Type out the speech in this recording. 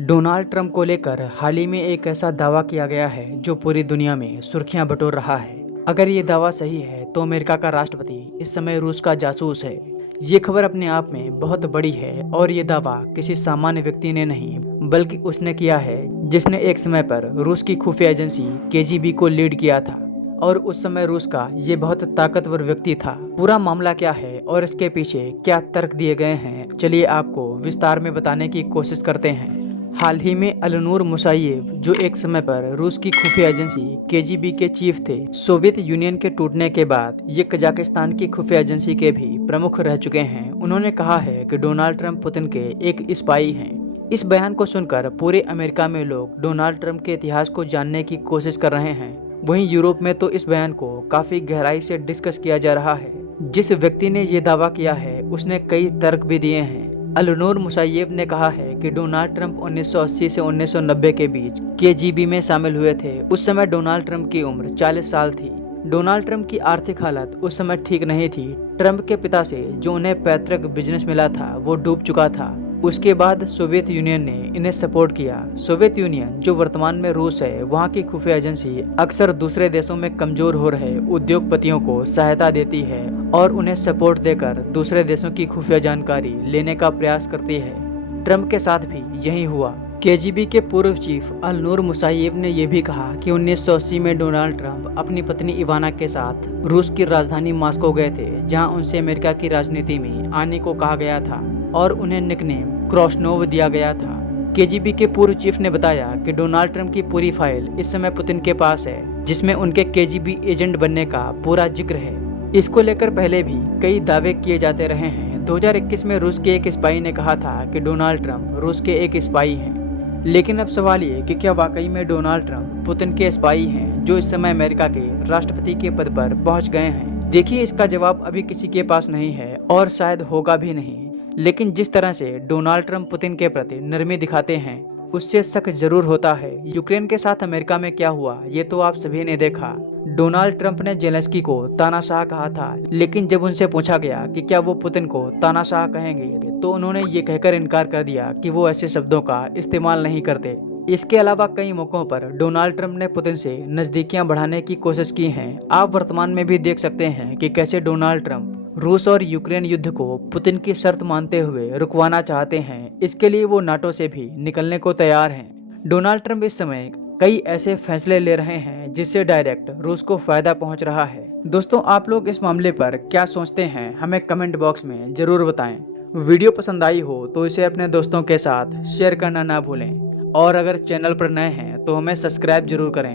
Donald Trump को लेकर हाल ही में एक ऐसा दावा किया गया है जो पूरी दुनिया में सुर्खियां बटोर रहा है। अगर ये दावा सही है तो अमेरिका का राष्ट्रपति इस समय रूस का जासूस है। ये खबर अपने आप में बहुत बड़ी है और ये दावा किसी सामान्य व्यक्ति ने नहीं बल्कि उसने किया है जिसने एक समय पर रूस की खुफिया एजेंसी केजीबी को लीड किया था। और उस समय रूस का ये बहुत ताकतवर व्यक्ति था। पूरा मामला क्या है और इसके पीछे क्या तर्क दिए गए हैं, चलिए आपको विस्तार में बताने की कोशिश करते हैं। हाल ही में अलनूर मुसायेव, जो एक समय पर रूस की खुफिया एजेंसी केजीबी के चीफ थे, सोवियत यूनियन के टूटने के बाद ये कजाकिस्तान की खुफिया एजेंसी के भी प्रमुख रह चुके हैं। उन्होंने कहा है कि डोनाल्ड ट्रंप पुतिन के एक स्पाई हैं। इस बयान को सुनकर पूरे अमेरिका में लोग डोनाल्ड ट्रंप के इतिहास को जानने की कोशिश कर रहे हैं। वहीं यूरोप में तो इस बयान को काफी गहराई से डिस्कस किया जा रहा है। जिस व्यक्ति ने ये दावा किया है उसने कई तर्क भी दिए हैं। अलनूर मुसायेव ने कहा है कि डोनाल्ड ट्रंप 1980 से 1990 के बीच केजीबी में शामिल हुए थे। उस समय डोनाल्ड ट्रंप की उम्र 40 साल थी। डोनाल्ड ट्रंप की आर्थिक हालत उस समय ठीक नहीं थी। ट्रंप के पिता से जो उन्हें पैतृक बिजनेस मिला था वो डूब चुका था। उसके बाद सोवियत यूनियन ने इन्हें सपोर्ट किया। सोवियत यूनियन जो वर्तमान में रूस है, वहाँ की खुफिया एजेंसी अक्सर दूसरे देशों में कमजोर हो रहे उद्योगपतियों को सहायता देती है और उन्हें सपोर्ट देकर दूसरे देशों की खुफिया जानकारी लेने का प्रयास करती है। ट्रंप के साथ भी यही हुआ। केजीबी के पूर्व चीफ अलनूर मुसायेव ने यह भी कहा कि 1980 में डोनाल्ड ट्रंप अपनी पत्नी इवाना के साथ रूस की राजधानी मॉस्को गए थे, जहां उनसे अमेरिका की राजनीति में आने को कहा गया था और उन्हें निकनेम क्रोशनोव दिया गया था। केजीबी के पूर्व चीफ ने बताया कि डोनाल्ड ट्रंप की पूरी फाइल इस समय पुतिन के पास है, जिसमें उनके केजीबी एजेंट बनने का पूरा जिक्र है। इसको लेकर पहले भी कई दावे किए जाते रहे हैं। 2021 में रूस के एक स्पाई ने कहा था कि डोनाल्ड ट्रंप रूस के एक स्पाई हैं। लेकिन अब सवाल ये कि क्या वाकई में डोनाल्ड ट्रंप पुतिन के स्पाई हैं जो इस समय अमेरिका के राष्ट्रपति के पद पर पहुंच गए हैं? देखिए, इसका जवाब अभी किसी के पास नहीं है और शायद होगा भी नहीं। लेकिन जिस तरह से डोनाल्ड ट्रंप पुतिन के प्रति नरमी दिखाते हैं उससे शक जरूर होता है। यूक्रेन के साथ अमेरिका में क्या हुआ ये तो आप सभी ने देखा। डोनाल्ड ट्रंप ने जेलेंस्की को तानाशाह कहा था, लेकिन जब उनसे पूछा गया कि क्या वो पुतिन को तानाशाह कहेंगे तो उन्होंने ये कहकर इनकार कर दिया कि वो ऐसे शब्दों का इस्तेमाल नहीं करते। इसके अलावा कई मौकों पर डोनाल्ड ट्रंप ने पुतिन से नजदीकियां बढ़ाने की कोशिश की हैं। आप वर्तमान में भी देख सकते हैं कि कैसे डोनाल्ड ट्रंप रूस और यूक्रेन युद्ध को पुतिन की शर्त मानते हुए रुकवाना चाहते हैं। इसके लिए वो नाटो से भी निकलने को तैयार हैं। डोनाल्ड ट्रंप इस समय कई ऐसे फैसले ले रहे हैं जिससे डायरेक्ट रूस को फायदा पहुंच रहा है। दोस्तों, आप लोग इस मामले पर क्या सोचते हैं हमें कमेंट बॉक्स में जरूर बताएं। वीडियो पसंद आई हो तो इसे अपने दोस्तों के साथ शेयर करना ना भूलें और अगर चैनल पर नए हैं तो हमें सब्सक्राइब जरूर करें।